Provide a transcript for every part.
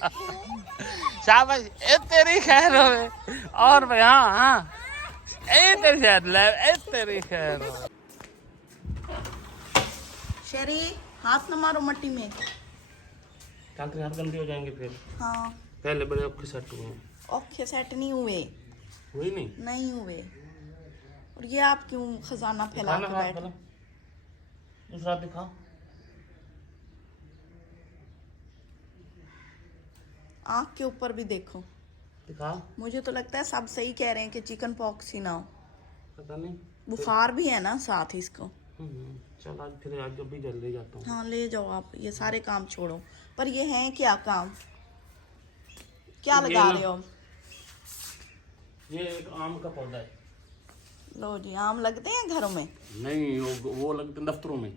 शाबाश, ए तेरी खैर होवे। और भाई हाँ हाँ, ए तेरी खैर ले, ए तेरी खैर हो। शेरी हाथ न मारो मट्टी में। हाथ गंदे हो जाएंगे फिर। हाँ पहले बड़े औखे सेट हुए। औखे सेट नहीं हुए। हुई नहीं? नहीं हुए। और ये आप क्यों खजाना फैला के बैठे? दूसरा दिखा। आँख के ऊपर भी देखो। दिखा। मुझे तो लगता है सब सही कह रहे हैं कि चिकन पॉक्स ही ना हो। पता नहीं, बुखार भी है ना साथ ही इसको। चल आज फिर, आज जब भी जल्दी जाता हूँ। हाँ ले जाओ आप, ये सारे काम छोड़ो। पर ये है क्या काम, क्या लगा रहे हो? ये एक आम का पौधा है। लो जी, आम लगते हैं घरों में? नहीं, वो लगते हैं दफ्तरों में।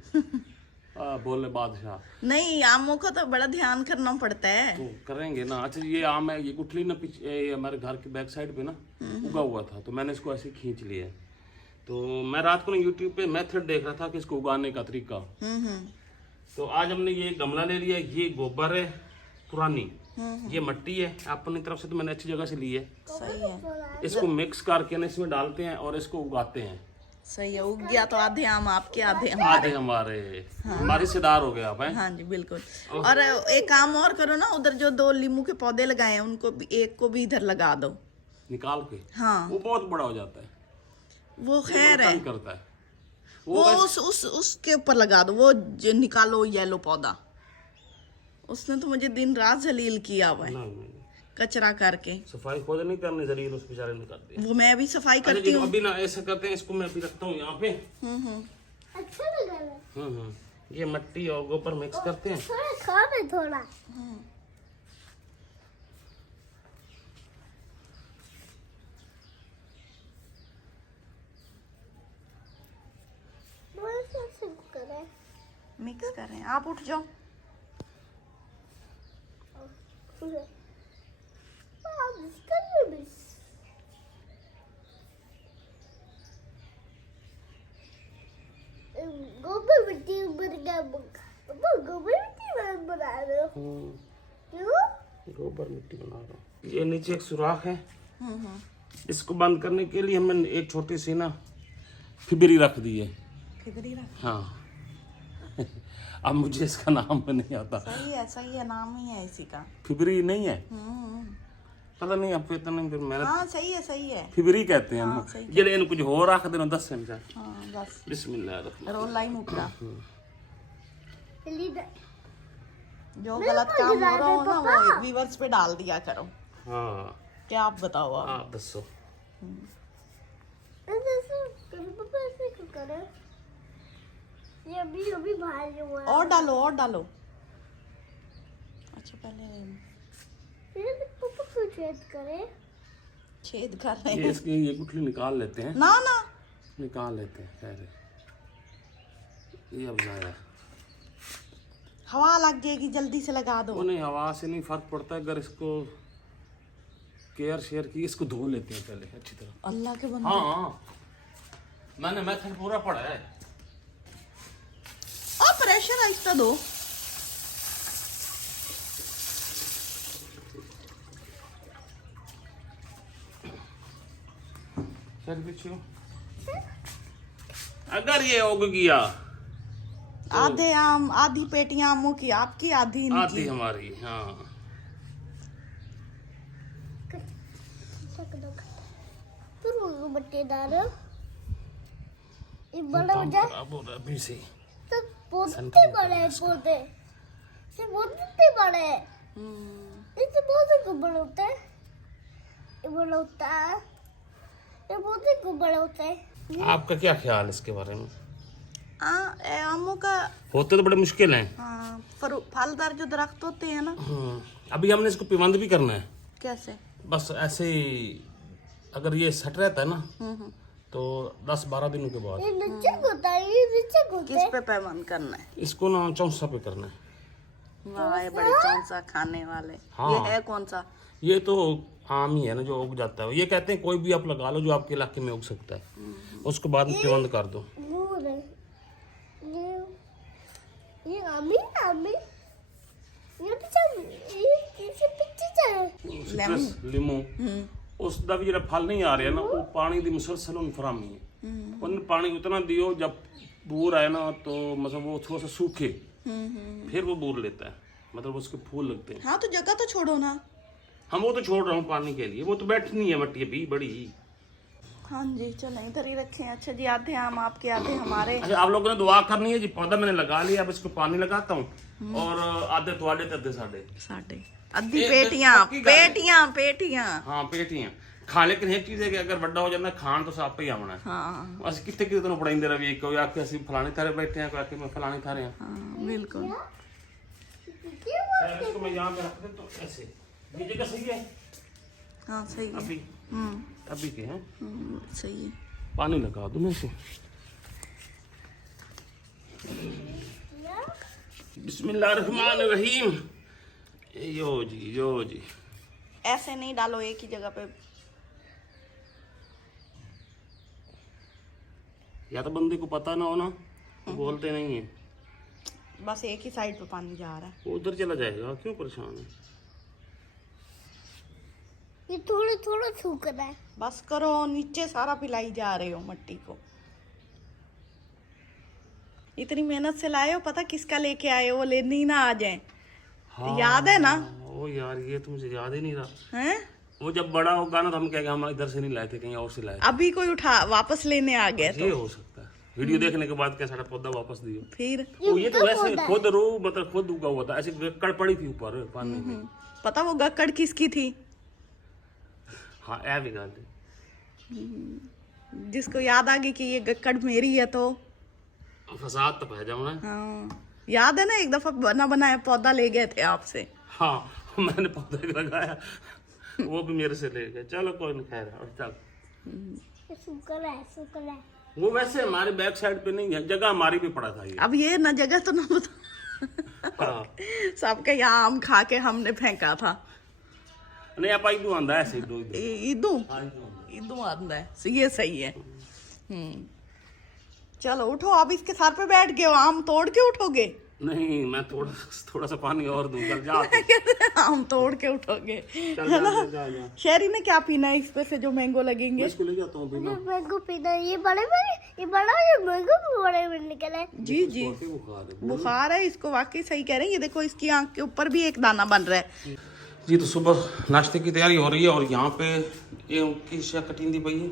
बोले बादशाह। नहीं, आमों का तो बड़ा ध्यान करना पड़ता है। तो करेंगे ना। अच्छा ये आम है, ये गुठली ना पीछे हमारे घर के बैक साइड पे ना उगा हुआ था, तो मैंने इसको ऐसे खींच लिया। तो मैं रात को ना यूट्यूब पे मेथड देख रहा था कि इसको उगाने का तरीका। तो आज हमने ये गमला ले लिया। ये गोबर है पुरानी, ये मिट्टी है अपनी तरफ से, तो मैंने अच्छी जगह से ली है। सही है। इसको मिक्स करके ना इसमें डालते हैं और इसको उगाते हैं। सही है। उग गया तो आधे आम आपके, आधे आधे हमारे। हमारे रिश्तेदार हो गए आप हैं। हाँ जी बिल्कुल। और एक काम और करो ना, उधर जो 2 नींबू के पौधे लगाए हैं उनको भी, एक को भी इधर लगा दो निकाल के। हाँ वो बहुत बड़ा हो जाता है, वो खैर है। करता है वो उसके ऊपर लगा दो, वो जो निकालो येलो पौधा। उसने तो मुझे दिन रात जलील किया हुआ है। नहीं, कचरा करके। सफाई खुद नहीं करनी, जलील उस बेचारे ने कर दिया। वो मैं भी सफाई करती हूँ। अभी ना ऐसा करते हैं, इसको मैं अभी रखता हूँ यहाँ पे। अच्छा लगा है। ये मिट्टी और गोबर मिक्स करते हैं। थोड़ा खा में थोड़ा। मिक्स कर रहे हैं। आप उठ जाओ। गोबर मिट्टी बना रहे हो? क्यों? गोबर मिट्टी बना रहा हूँ। ये नीचे एक सुराख है, इसको बंद करने के लिए हमने एक छोटी सी ना फिबरी रख दी है। फिबरी रख। हाँ। अब मुझे इसका नाम नहीं आता। सही है, नाम ही है इसी का। फिबरी नहीं है? पता नहीं, अब इतना नहीं, फिर मैंने। हाँ सही है। फिबरी कहते हैं हाँ, ना। ये लेकिन कुछ हो रहा देना 10 से। हाँ बस। बिस्मिल्लाह। रोल लाइन उपड़ा। लीडर जो गलत काम हो रहा हो ना वो व्यूअर्स पे डाल दिया करो। हाँ क्या आप बताओ आप? आप दसो। ये अभी भारी हुआ है। और डालो। अच्छा पहले फिर पापा क्यों छेद करे? छेद कर रहे ये हैं। इसकी ये गुठली निकाल लेते हैं। ना निकाल लेते हैं। खैर ये अब जाया, हवा लग जाएगी, जल्दी से लगा दो। वो नहीं, हवा से नहीं फर्क पड़ता है। अगर इसको केयर शेयर की, इसको धो लेते हैं पहले अच्छी तरह। अल्लाह के बंदे। हाँ मैंने मेथड पूरा पढ़ा है। और प्रेशर आहिस्ता दो। सर पीछे अगर ये उग गया, आधे आम, आधी पेटियां आमों की आपकी, आधी आधी हमारी। हाँ बट्टे डालो, ये बड़ा हो जाए अभी से तो बहुत बड़े पौधे से बहुत बड़े। इससे बहुत बड़ा होता है, ये बड़ा होता है, ये बहुत बड़ा होता है। आपका क्या ख्याल इसके बारे में? आमों का होते तो बड़े मुश्किल हैं। हाँ, फलदार जो दरख्त होते हैं ना। अभी हमने इसको पिबंद भी करना है। कैसे? बस ऐसे ही, अगर ये सट रहता है ना तो 10-12 दिनों के बाद। ये नीचे होता है, ये नीचे होता है। किस पे पैमान करना है? इसको ना चौंसा पे करना है। वाह, ये बड़े चौंसा खाने वाले। हाँ। ये है कौन सा? ये तो आम ही है ना जो उग जाता है। ये कहते हैं कोई भी आप लगा लो जो आपके इलाके में उग सकता है, उसको बाद में पिबंद कर दो। ये आमी ये पीछे ਸਿਟਰਸ ਲਿਮੋ ਉਸ ਦਾ ਵੀ ਜਿਹੜਾ ਫਲ ਨਹੀਂ ਆ ਰਿਹਾ ਨਾ ਉਹ ਪਾਣੀ ਦੀ ਮੁਸਲसल उन फरामी है उन पानी उतना दियो जब बूर आए ना तो मतलब वो थोड़ा सा सूखे फिर वो बूर लेता है मतलब उसके फूल लगते हैं। हाँ तो जगह तो छोड़ो ना। हम वो तो छोड़ रहा हूँ पानी के लिए, वो तो बैठनी है मट्टी अभी बड़ी। हाँ जी चलो इधर ही रखे। अच्छा जी आधे आम आपके आधे हमारे। अच्छा आप लोगों ने दुआ करनी है जी। पौधा मैंने लगा लिया, अब इसको पानी लगाता हूँ और आधे तुआले तो आधे साढ़े अद्धी पेटियां पेटियां पेटियां। हाँ पेटियां खा, लेकिन एक चीज है कि अगर बड़ा हो जाता है खान तो साफ ही आना है। हाँ बस कितने कितने पढ़ाई रही, कोई आके असि फलाने थारे बैठे हैं, कोई आके मैं फलाने थारे हैं। हाँ बिल्कुल। इसको मैं यहाँ पे रख दे तो ऐसे ये जगह सही है। हाँ सही है। अभी अभी के हैं सही है। पानी लगा दूं मैं इसे। बिस्मिल्लाहिर्रहमानिर्रहीम। यो जी ऐसे नहीं डालो एक ही जगह पे। या तो बंदे को पता ना हो ना तो बोलते नहीं है। बस एक ही साइड पे पानी जा रहा है। वो उधर चला जाएगा, क्यों परेशान है। ये थोड़ा थोड़ा सूख रहा है। बस करो, नीचे सारा पिलाई जा रहे हो मट्टी को। इतनी मेहनत से लाए हो, पता किसका लेके आए हो, वो लेने ही ना आ जाए। हाँ, याद है ना। ओ यार ये तो मुझे याद ही नहीं रहा। हैं? वो जब बड़ा होगा ना तो हम कहेंगे हम इधर से नहीं लाए थे, कहीं और से लाए थे। अभी कोई उठा वापस लेने आ गया ये हो सकता है। वीडियो देखने के बाद क्या सारा पौधा वापस दियो। फिर वो ये तो वैसे खुद रो मतलब खुद उगा हुआ था, ऐसे कड़ पड़ी थी ऊपर पानी में। पता वो गक्कड़ किसकी थी? हाँ ऐ भी गल है। जिसको याद आ गई कि ये गक्कड़ मेरी है तो फसाद तो पै जाऊँ ना। हाँ याद है ना, एक दफा बना बनाया पौधा ले गए थे आपसे। हाँ मैंने पौधे लगाया, वो भी मेरे से ले गए। चलो कोई नहीं, खैर और चल। सूख रहा है। वो वैसे हमारे बैक साइड पे नहीं है, जगह हमारी भी पड़ा था ये। अब ये ना जगह तो ना बता। हाँ सबके यहाँ आम खा के हमने फेंका था। नहीं आप इधू आंदा है सीधो इधू। इदू हाँ इधू आंदा। इदू आंदा है, ये सही है। चलो उठो, अब इसके सर पे बैठ गए हो, आम तोड़ के उठोगे? नहीं मैं थोड़ा सा पानी और दूं। चल जा। आम तोड़ के उठोगे चल है ना। जा। शेरी ने क्या पीना है इसमें से जो मैंगो लगेंगे? इसको ले जाता हूँ बिना। मैंगो पीना है। ये बड़ा ये मैंगो भी बड़े में निकले। जी जी बुखार है। बुखार है इसको, वाकई सही कह रहे हैं। ये देखो इसकी आंख के ऊपर भी एक दाना बन रहा है। जी तो सुबह नाश्ते की तैयारी हो रही है और यहाँ पे ये किस कटिंग दी पई है।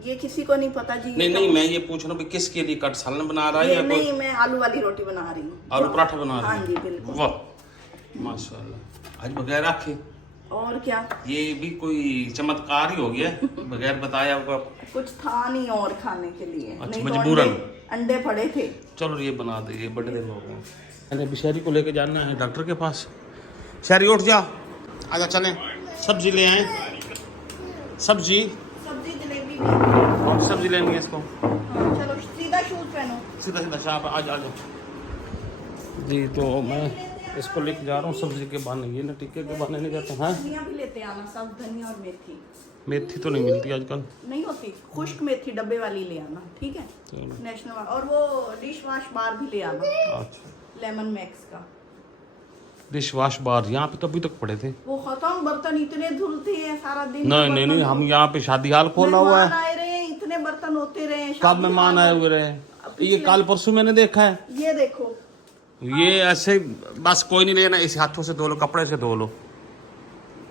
ये किसी को नहीं पता जी। नहीं मैं ये पूछ रहा हूँ कि किसके लिए कट सालन बना रहा है ये या नहीं, कोई मैं आलू वाली रोटी बना रही हूँ। आलू पराठा बना रहा है। हाँ जी बिल्कुल। वाह माशाल्लाह, आज बगैर आखे। और क्या, ये भी कोई चमत्कार ही हो गया बगैर बताया होगा। कुछ था नहीं और खाने के लिए। अच्छा, नहीं तो मजबूरन। अंडे पड़े थे। चलो ये बना दे, ये बड़े दिन हो गए। मैंने अभी शहरी को लेके जाना है डॉक्टर के पास। शहरी उठ जा, आजा चलें। सब्जी ले आए, सब्जी जलेबी। कौन सी सब्जी लेनी है इसको? चलो सीधा शूज पहनो। सीधा शाह आ जाओ जी। तो मैं इसको लेके जा रहा हूँ सब्जी के बहाने, ये ना टिक्के के बहाने नहीं जाते हैं। धनिया भी लेते आना, सब धनिया और मेथी। मेथी तो नहीं मिलती आजकल। नहीं होती, खुश्क मेथी डब्बे वाली ले आना, ठीक है। नेशनल और वो डिश वॉश बार भी ले आना। अच्छा लेमन मैक्स का डिश वॉश बार यहाँ पे तो अभी तक पड़े थे। वो खत्म, बर्तन इतने धुलते हैं सारा दिन। नहीं हम यहाँ पे शादी हाल खोला हुआ है। आए रहे, इतने बर्तन होते रहे। कब मेहमान आए हुए रहे, ये कल परसों मैंने देखा है। ये देखो, ये ऐसे बस कोई नहीं लेना, इस हाथों से धो लो, कपड़े से धो लो।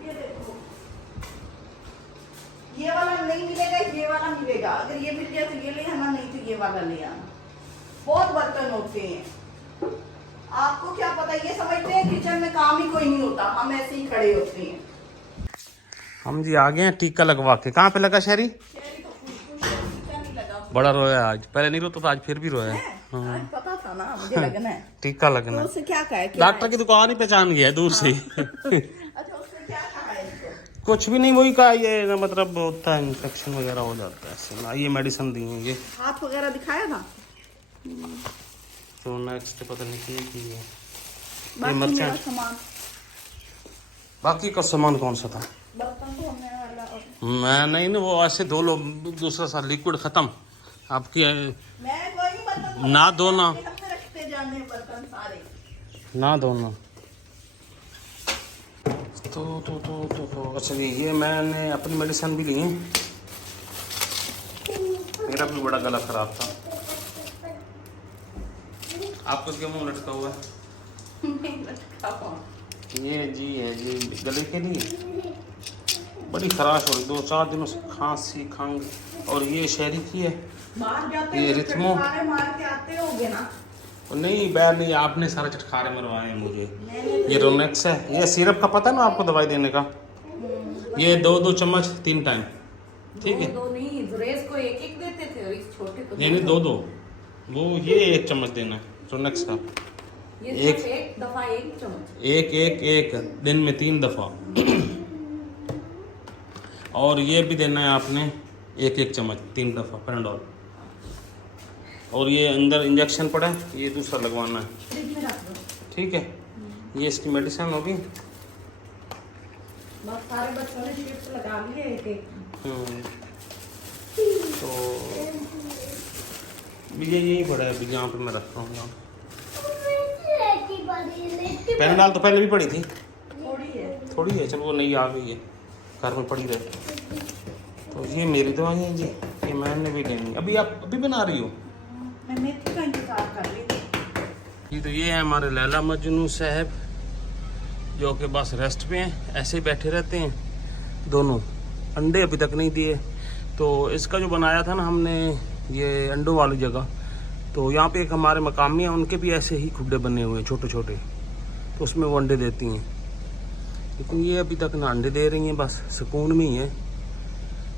ये देखो, ये वाला नहीं मिलेगा, ये वाला मिलेगा। अगर ये मिल जाए तो ये ले आना, नहीं तो ये वाला ले आना। बहुत बर्तन होते हैं, आपको क्या पता। ये समझते हैं किचन में काम ही कोई नहीं होता, हम ऐसे ही खड़े होते हैं। हम जी आ गए हैं टीका लगवा के। कहाँ पे लगा शहरी? बड़ा रोया आज, पहले नहीं रोता था, आज फिर भी रोया। आज पता था ना मुझे लगना है। टीका लगना तो है। उससे क्या कहा है? डॉक्टर की दुकान ही पहचान गया है दूर से। अच्छा उसने क्या कहा है इसको? कुछ भी नहीं, वही कहा ये ना मतलब होता है इन्फेक्शन वगैरह हो जाता है ऐसे ना। ये मेडिसिन दी है ये। हाथ वगैरह दिखाया था। तो नेक्स्ट पता नहीं की है। बाकी मिर्चा। मेरा सामान, बाकी का सामान कौन सा था? बर्तन धोने वाला और मैं नहीं वो ऐसे धो लो, दूसरा सा लिक्विड खत्म आपकी। मैं कोई नहीं बर्तन ना धोना, हमने रखते जाने बर्तन सारे। ना धोना। अच्छा जी, ये मैंने अपनी मेडिसिन भी ली है। मेरा भी बड़ा गला खराब था। आपका क्यों मुंह लटका हुआ है? नहीं लटका हुआ। ये जी है जी गले के लिए बड़ी खराश हो रही, 2-4 दिनों से खांसी खंग। और ये शहरी की है, बाहर जाते ये हैं रिथमो। चटकारे मार के आते होगे ना। नहीं बैर नहीं, आपने सारे चटखारे मरवाए हैं मुझे। ये रोनेक्स है, ये सिरप का पता है ना आपको दवाई देने का। ये 2-2 चम्मच 3 टाइम, ठीक है। दो नहीं, जुरेज को एक एक देते थे और इस छोटे को ये नहीं 2-2, वो ये 1 चम्मच देना है रोनेक्स का। ये एक दफा 1 चम्मच, एक दिन में 3 दफा। और ये भी देना है आपने 1 चम्मच 3 दफा पैराडोल। और ये अंदर इंजेक्शन पड़ा है, ये दूसरा लगवाना है, फ्रिज में रख दो। ठीक है। ये इसकी मेडिसिन होगी। बस सारे बच्चों ने शिफ्ट लगा लिए एक एक। तो ये यही पड़ा है अभी जहाँ पे मैं रख रहा हूँ। पैराडोल तो पहले भी पड़ी थी, थोड़ी है, चलो वो नई आ गई है, घर में पड़ी रहे। तो ये मेरी दवाई है जी, ये मैंने भी लेनी। अभी आप अभी बना रही हो? मैं मेथी का इंतजार कर रही थी। तो ये है हमारे लैला मजनू साहब, जो कि बस रेस्ट पे हैं, ऐसे ही बैठे रहते हैं दोनों। अंडे अभी तक नहीं दिए। तो इसका जो बनाया था ना हमने, ये अंडों वाली जगह, तो यहाँ पे एक हमारे मकामी हैं, उनके भी ऐसे ही खुड्डे बने हुए हैं छोटे छोटे, तो उसमें वो अंडे देती हैं। लेकिन ये अभी तक ना अंडे दे रही हैं, बस सुकून में ही है,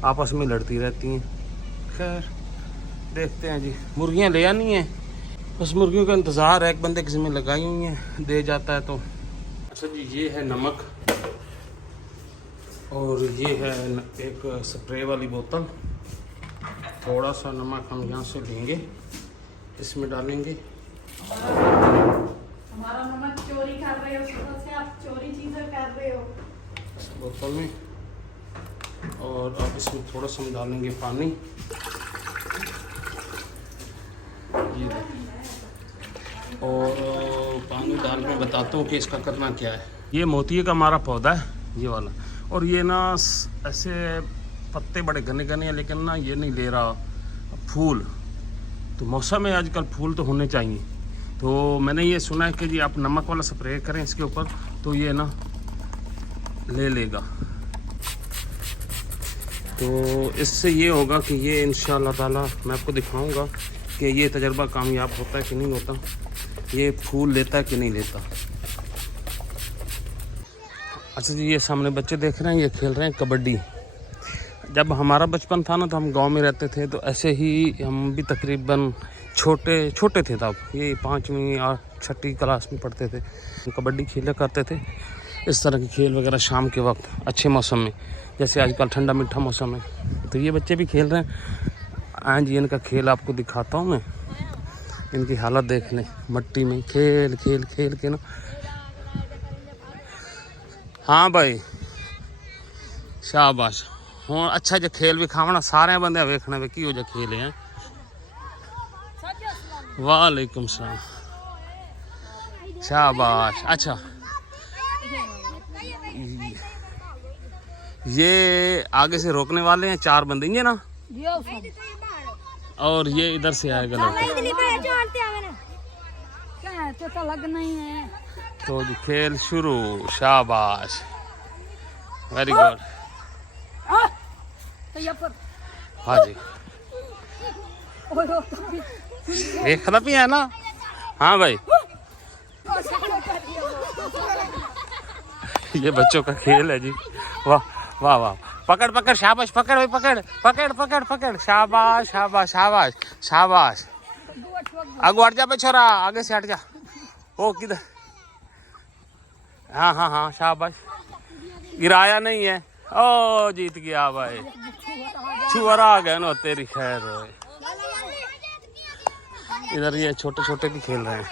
आपस में लड़ती रहती हैं। खैर देखते हैं जी। मुर्गियाँ ले आनी हैं, बस मुर्गियों का इंतज़ार है, एक बंदे की ज़िम्मे लगाई हुई हैं, दे जाता है तो। अच्छा जी, ये है नमक और ये है एक स्प्रे वाली बोतल। थोड़ा सा नमक हम यहाँ से लेंगे, इसमें डालेंगे। हमारा नमक चोरी कर रहे हो, सुबह से आप चोरी चीजें कर रहे हो। इस बोतल में, और अब इसमें थोड़ा सा हम डालेंगे पानी। ये और पानी डाल के बताता हूँ कि इसका करना क्या है। ये मोतिये का हमारा पौधा है, ये वाला। और ये ना ऐसे पत्ते बड़े घने घने हैं, लेकिन ना ये नहीं ले रहा फूल। तो मौसम है आजकल, फूल तो होने चाहिए। तो मैंने ये सुना है कि जी आप नमक वाला स्प्रे करें इसके ऊपर, तो ये ना ले लेगा। तो इससे ये होगा कि ये इंशाअल्लाह ताला मैं आपको दिखाऊंगा कि ये तजर्बा कामयाब होता है कि नहीं होता, ये फूल लेता है कि नहीं लेता। अच्छा जी, ये सामने बच्चे देख रहे हैं, ये खेल रहे हैं कबड्डी। जब हमारा बचपन था ना, तो हम गांव में रहते थे, तो ऐसे ही हम भी तकरीबन छोटे थे तब, ये 5वीं या 6ठी क्लास में पढ़ते थे, कबड्डी खेला करते थे। इस तरह के खेल वगैरह शाम के वक्त अच्छे मौसम में, जैसे आजकल ठंडा मीठा मौसम है, तो ये बच्चे भी खेल रहे हैं। हाँ जी, इनका खेल आपको दिखाता हूँ मैं, इनकी हालत देख लें, मट्टी में खेल खेल खेल के ना। हाँ भाई शाबाश। हाँ अच्छा जो खेल भी खावना, सारे बंदे वेखना वे की जो खेल हैं। वालेकुम सलाम, शाबाश। अच्छा ये आगे से रोकने वाले हैं 4 बंदे हैं ना, और ये इधर से आएगा लड़का। तो जी खेल शुरू, शाबाश, वेरी गुड। हाँ जी, एक खड़ा भी है ना। हाँ भाई, ये बच्चों का खेल है जी। वाह वाह वाह, पकड़ पकड़, शाबाश, पकड़ भाई, पकड़ पकड़ पकड़ पकड़, शाबाश शाबाश शाबाश शाबाश। आगे हट जा बे छोरा, आगे से हट जा। ओ किधर? हाँ हाँ हाँ, शाबाश। गिराया नहीं है, ओ जीत गया भाई, छुआरा आ गया ना, तेरी खैर है। इधर ये छोटे छोटे भी खेल रहे हैं,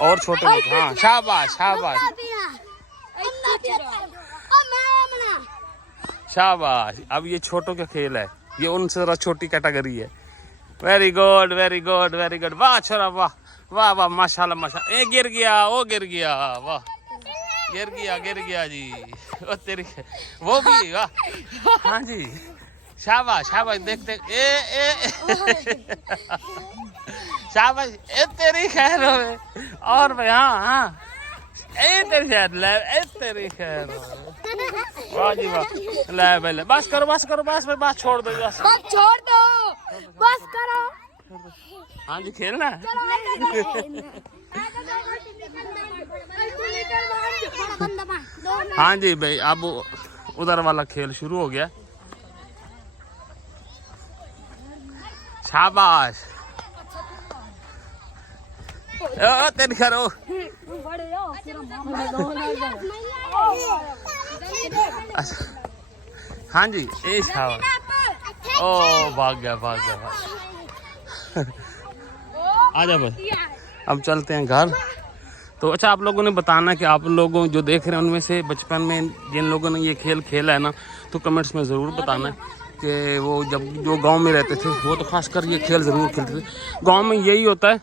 और छोटे भी। हाँ शाबाश शाबाश शाबाश। अब ये छोटों का खेल है, ये उनसे जरा छोटी कैटेगरी है। Very good very good very good, वाह छोरा वाह वाह वाह, माशाल्लाह माशाल्लाह। ए गिर गया, ओ गिर गया, वाह गिर गया जी। ओ तेरी, वो भी वाह। हाँ जी, शाबाश शाबाश, देख देख, शाबाश, ए तेरी खैर होवे। और भाई हाँ हाँ, ए तेरी खैर, ले ए तेरी खैर होवे। वाह जी वाह, ले भाई ले, बस करो बस करो, बस भाई बस, छोड़ दो बस, छोड़ दो, बस करो। हाँ जी, खेलना है। हाँ जी भाई, अब उधर वाला खेल शुरू हो गया। शाबाश, ओ तेरी करो। हाँ जी, ए शाबाश, ओ भाग गया भाग गया भाग। आजा भाई, अब चलते हैं घर। तो अच्छा, आप लोगों ने बताना कि आप लोगों जो देख रहे हैं उनमें से बचपन में जिन लोगों ने ये खेल खेला है ना, तो कमेंट्स में ज़रूर बताना कि वो जब जो गांव में रहते थे वो तो खासकर ये खेल ज़रूर खेलते थे। गांव में यही होता है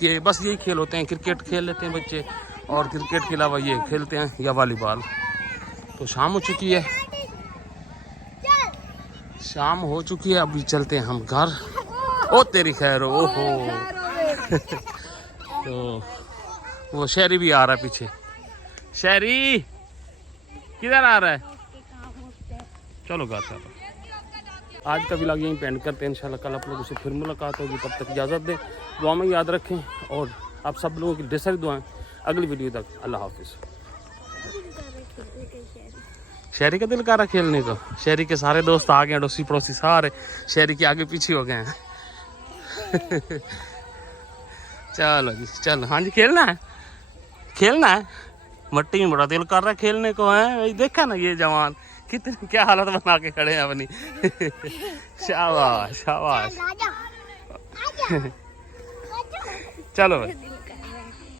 कि बस यही खेल होते हैं, क्रिकेट खेल लेते हैं बच्चे, और क्रिकेट के अलावा ये खेलते हैं या वॉलीबॉल। तो शाम हो चुकी है, शाम हो चुकी है, अभी चलते हैं हम घर। ओ तेरी खैर, ओहो। तो वो शहरी भी आ रहा है पीछे। शहरी किधर आ रहा है? चलो घर चलो। आज का व्लॉग यहीं पे एंड करते हैं। इंशाल्लाह कल आप लोगों से फिर मुलाकात होगी, तब तक इजाज़त दें। दुआ में याद रखें, और आप सब लोगों की ढेर सारी दुआएं। अगली वीडियो तक अल्लाह हाफिज़। शहरी का दिल कर रहा खेलने को। शहरी के सारे दोस्त आ गए, अड़ोसी पड़ोसी सारे शहरी के आगे पीछे हो गए हैं। चलो जी चलो। हाँ जी, खेलना है, खेलना है। मट्टी में बड़ा दिल कर रहा है खेलने को है। देखा ना ये जवान कितनी क्या हालत बना के खड़े हैं अपनी। शाबाश शाबाश। चलो भाई।